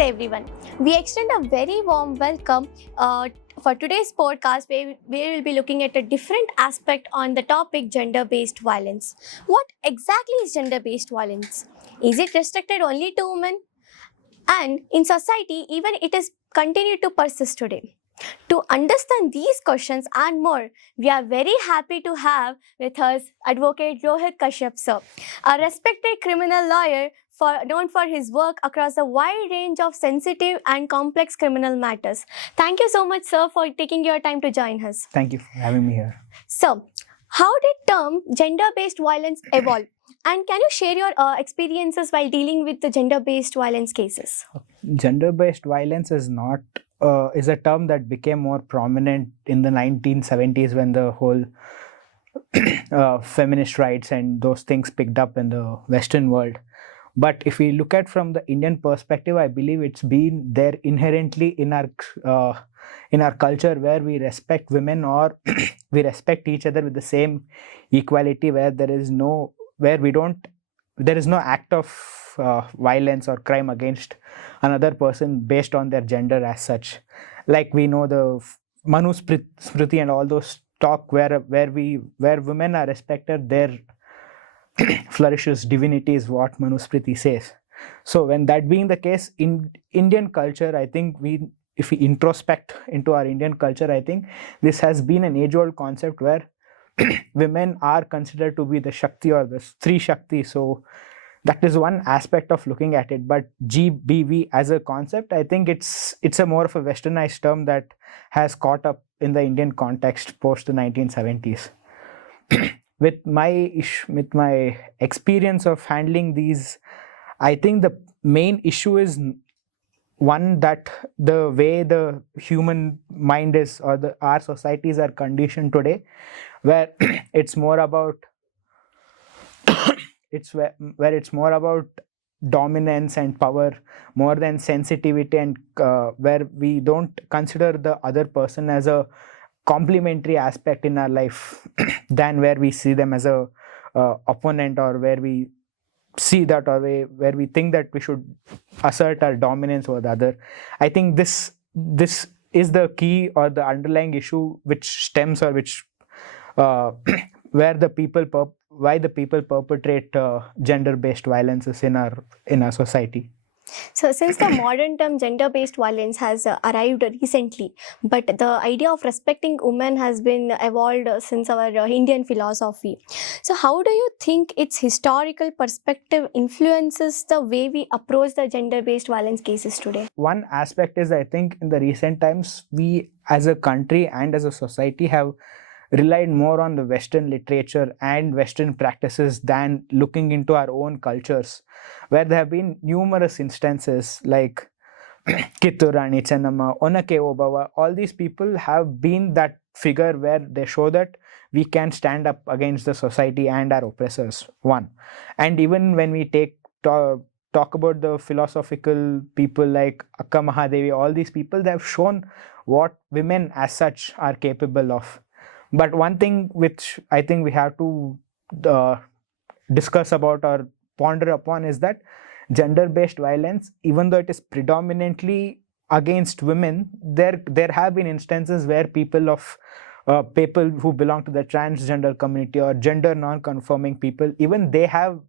Namaste everyone. We extend a very warm welcome for today's podcast where we will be looking at a different aspect on the topic gender-based violence. What exactly is gender-based violence? Is it restricted only to women? And in society, even it is continued to persist today. To understand these questions and more, we are very happy to have with us Advocate Rohit Kashyap sir, a respected criminal lawyer known for his work across a wide range of sensitive and complex criminal matters. Thank you so much, sir, for taking your time to join us. Thank you for having me here. So, how did term gender-based violence evolve? And can you share your experiences while dealing with the gender-based violence cases? Gender-based violence is not is a term that became more prominent in the 1970s when the whole feminist rights and those things picked up in the Western world. But if we look at from the Indian perspective, I believe it's been there inherently in our culture, where we respect women or we respect each other with the same equality, where there is no act of violence or crime against another person based on their gender as such. Like we know the Manu Smriti and all those talk where women are respected, their flourishes divinity is what Manu Smriti says. So when that being the case, in Indian culture, I think if we introspect into our Indian culture, I think this has been an age-old concept where women are considered to be the Shakti or the Stree Shakti. So that is one aspect of looking at it. But GBV as a concept, I think it's a more of a westernized term that has caught up in the Indian context post the 1970s. With my experience of handling these, I think the main issue is one, that the way the human mind is, or our societies are conditioned today, where it's more about it's more about dominance and power more than sensitivity, and where we don't consider the other person as a complementary aspect in our life than where we see them as a opponent, or where we see that, or where we think that we should assert our dominance over the other. I think this is the key or the underlying issue which stems, or which why the people perpetrate gender-based violences in our society. So, since the modern term gender-based violence has arrived recently, but the idea of respecting women has been evolved since our Indian philosophy. So, how do you think its historical perspective influences the way we approach the gender-based violence cases today? One aspect is, I think, in the recent times, we as a country and as a society have relied more on the Western literature and Western practices than looking into our own cultures, where there have been numerous instances like Kitturani Chennamma, Onake Obava. All these people have been that figure where they show that we can stand up against the society and our oppressors. One, and even when we talk about the philosophical people like Akka Mahadevi, all these people, they have shown what women as such are capable of. But one thing which I think we have to discuss about or ponder upon is that gender-based violence, even though it is predominantly against women, there have been instances where people who belong to the transgender community or gender non-conforming people, even they have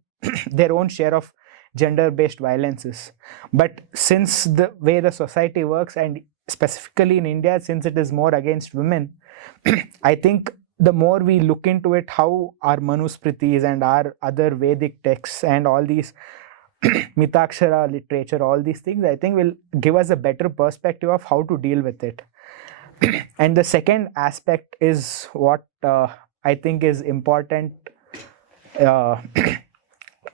their own share of gender-based violences. But since the way the society works, and specifically in India, since it is more against women, I think the more we look into it, how our Manusmritis and our other Vedic texts and all these Mitakshara literature, all these things, I think will give us a better perspective of how to deal with it. And the second aspect is what I think is important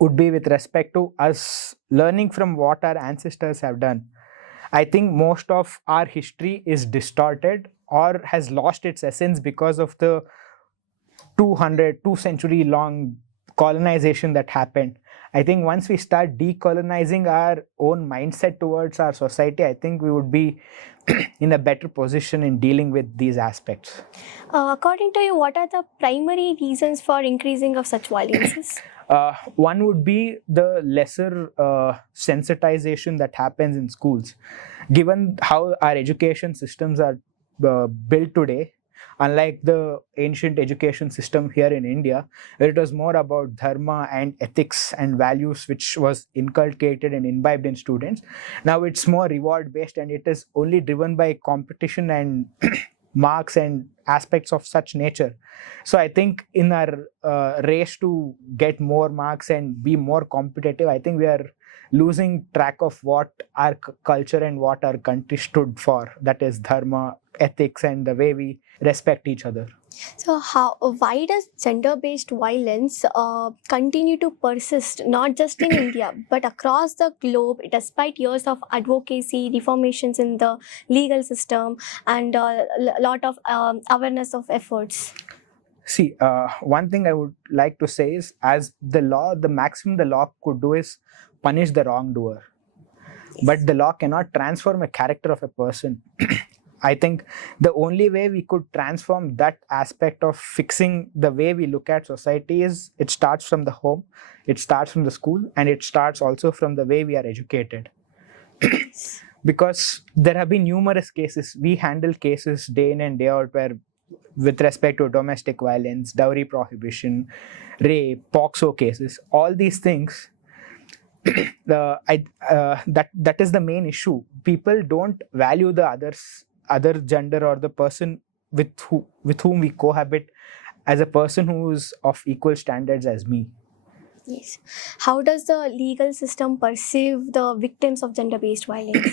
would be with respect to us learning from what our ancestors have done. I think most of our history is distorted or has lost its essence because of the 2 century long colonization that happened. I think once we start decolonizing our own mindset towards our society, I think we would be in a better position in dealing with these aspects. According to you, what are the primary reasons for increasing of such violences? One would be the lesser sensitization that happens in schools. Given how our education systems are built today, unlike the ancient education system here in India, where it was more about dharma and ethics and values which was inculcated and imbibed in students, now it's more reward based, and it is only driven by competition and marks and aspects of such nature. So I think in our race to get more marks and be more competitive, I think we are losing track of what our culture and what our country stood for, that is dharma, ethics, and the way we respect each other. So, why does gender-based violence continue to persist, not just in India, but across the globe, despite years of advocacy, reformations in the legal system, and a lot of awareness of efforts? See, one thing I would like to say is, as the law, the maximum the law could do is punish the wrongdoer. But the law cannot transform a character of a person. I think the only way we could transform that aspect of fixing the way we look at society is it starts from the home, it starts from the school, and it starts also from the way we are educated. Because there have been numerous cases, we handle cases day in and day out where, with respect to domestic violence, dowry prohibition, rape, POXO cases, all these things, that is the main issue. People don't value the other gender or the person with whom we cohabit as a person who is of equal standards as me. Yes. How does the legal system perceive the victims of gender-based violence?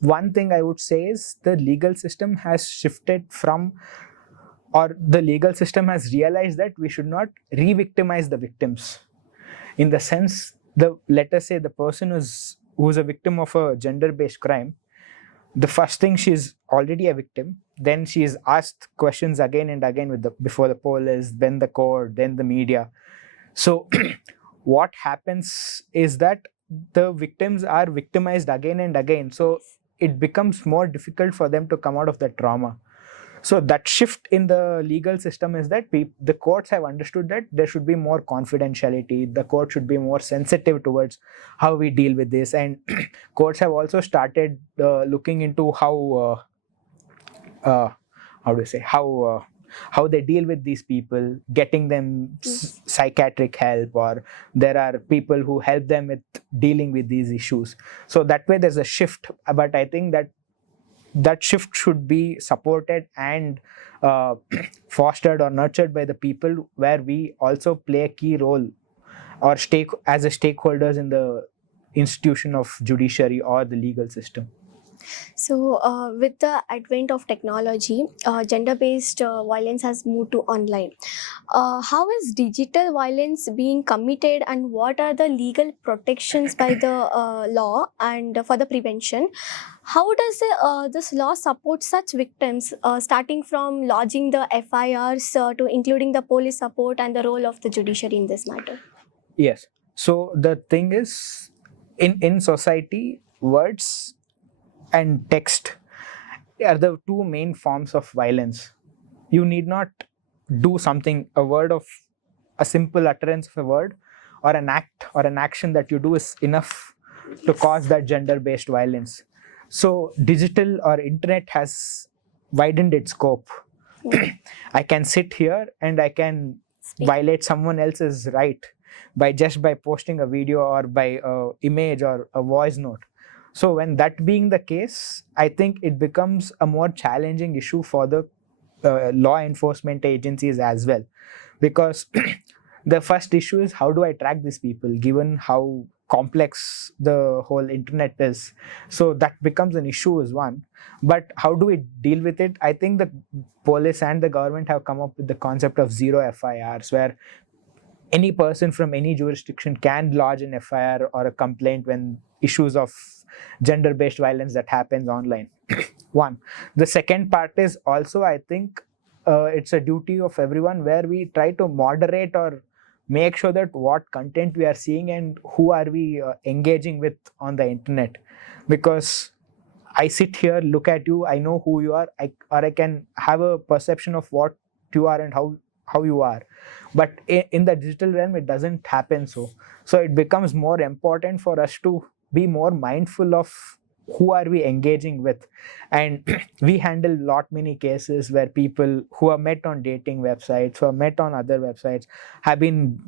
One thing I would say is the legal system has shifted from, or the legal system has realized that we should not re-victimize the victims. In the sense, let us say the person who is a victim of a gender-based crime, the first thing, she's already a victim, then she is asked questions again and again before the police, then the court, then the media. So what happens is that the victims are victimized again and again, so it becomes more difficult for them to come out of that trauma. So that shift in the legal system is that the courts have understood that there should be more confidentiality. The court should be more sensitive towards how we deal with this, and courts have also started looking into how do you say, how they deal with these people, getting them psychiatric help, or there are people who help them with dealing with these issues. So that way there's a shift, but I think that shift should be supported and fostered or nurtured by the people, where we also play a key role or as a stakeholders in the institution of judiciary or the legal system. So, with the advent of technology, gender-based violence has moved to online. How is digital violence being committed, and what are the legal protections by the law and for the prevention? How does this law support such victims, starting from lodging the FIRs to including the police support and the role of the judiciary in this matter? Yes. So the thing is, in society, words and text are the two main forms of violence. You need not do something, a simple utterance of a word or an act or an action that you do is enough to cause that gender-based violence. So digital or internet has widened its scope. I can sit here and I can violate someone else's right by posting a video or by an image or a voice note. So when that being the case, I think it becomes a more challenging issue for the law enforcement agencies as well, because the first issue is, how do I track these people given how complex the whole internet is? So that becomes an issue is one, but how do we deal with it? I think the police and the government have come up with the concept of zero FIRs, where any person from any jurisdiction can lodge an FIR or a complaint when issues of gender-based violence that happens online. One. The second part is also, I think, it's a duty of everyone where we try to moderate or make sure that what content we are seeing and who are we engaging with on the internet. Because I sit here, look at you, I know who you are, or I can have a perception of what you are and how you are. But in the digital realm, it doesn't happen so. So it becomes more important for us to be more mindful of who are we engaging with. And we handle lot many cases where people who are met on dating websites, who are met on other websites, have been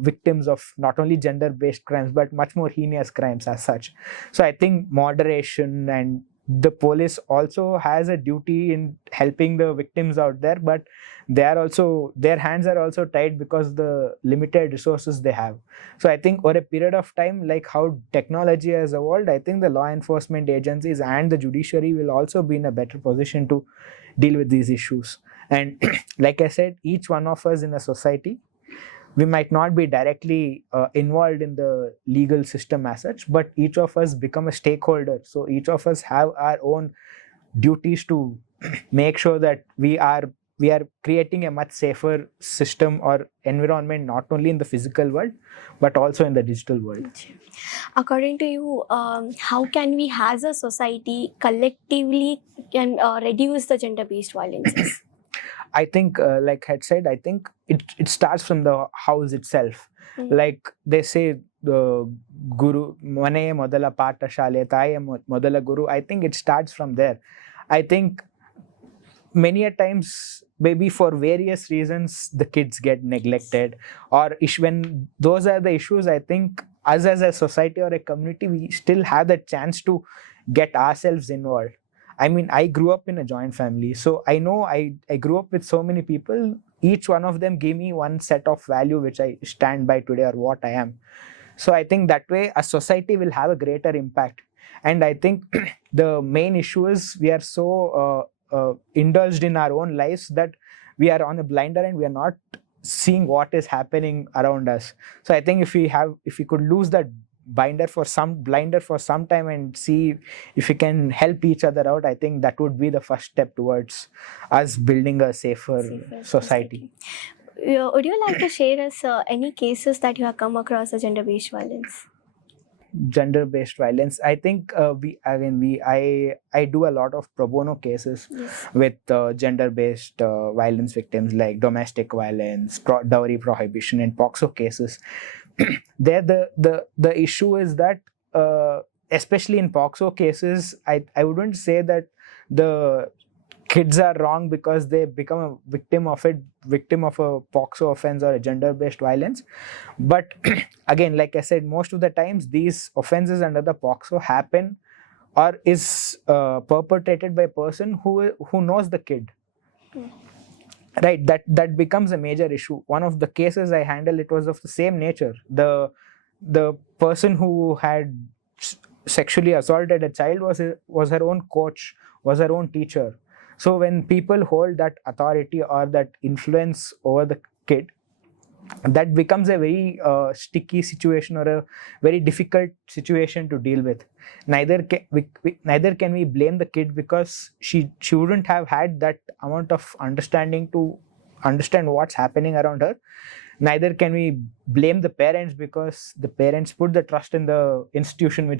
victims of not only gender based crimes but much more heinous crimes as such. So I think moderation, and the police also has a duty in helping the victims out there, but they are also, their hands are also tied because the limited resources they have. So I think over a period of time, like how technology has evolved, I think the law enforcement agencies and the judiciary will also be in a better position to deal with these issues. And like I said, each one of us in a society, we might not be directly involved in the legal system as such, but each of us become a stakeholder. So each of us have our own duties to make sure that we are creating a much safer system or environment, not only in the physical world but also in the digital world. According to you, how can we as a society collectively can reduce the gender-based violences? I think, like I had said, I think it starts from the house itself. Like they say, the guru mane modala pata shale taye modala guru. I think it starts from there. I think many a times, maybe for various reasons, the kids get neglected, or when those are the issues, I think us as a society or a community, we still have the chance to get ourselves involved. I mean, I grew up in a joint family, so I know I grew up with so many people. Each one of them gave me one set of value which I stand by today, or what I am. So I think that way a society will have a greater impact. And I think the main issue is we are so indulged in our own lives that we are on a blinder and we are not seeing what is happening around us. So I think if we could lose that blinder for some time and see if we can help each other out, I think that would be the first step towards us building a safer society. Would you like to share us any cases that you have come across of gender-based violence? Gender-based violence, I think I do a lot of pro bono cases. Yes. With gender-based violence victims, like domestic violence, dowry prohibition, and POXO cases. There the issue is that especially in POXO cases, I wouldn't say that the kids are wrong because they become a victim of a POXO offense or a gender-based violence. But again, like I said, most of the times these offenses under the POXO happen or is perpetrated by a person who knows the kid. Right, that becomes a major issue. One of the cases I handled, it was of the same nature. The person who had sexually assaulted a child was her own coach, was her own teacher. So when people hold that authority or that influence over the kid, that becomes a very sticky situation or a very difficult situation to deal with. Neither can we blame the kid because she wouldn't have had that amount of understanding to understand what's happening around her. Neither can we blame the parents because the parents put the trust in the institution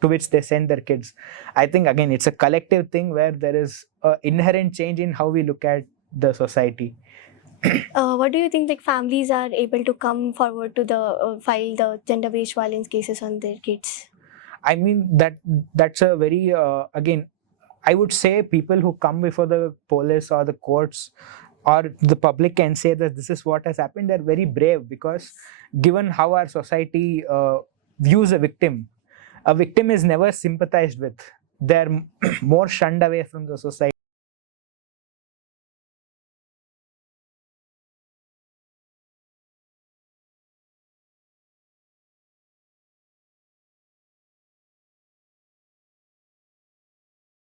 to which they send their kids. I think again it's a collective thing where there is an inherent change in how we look at the society. What do you think, like, families are able to come forward to the file the gender-based violence cases on their kids? I mean, that's a very again, I would say people who come before the police or the courts or the public and say that this is what has happened, they're very brave, because given how our society views a victim is never sympathized with. They're more shunned away from the society.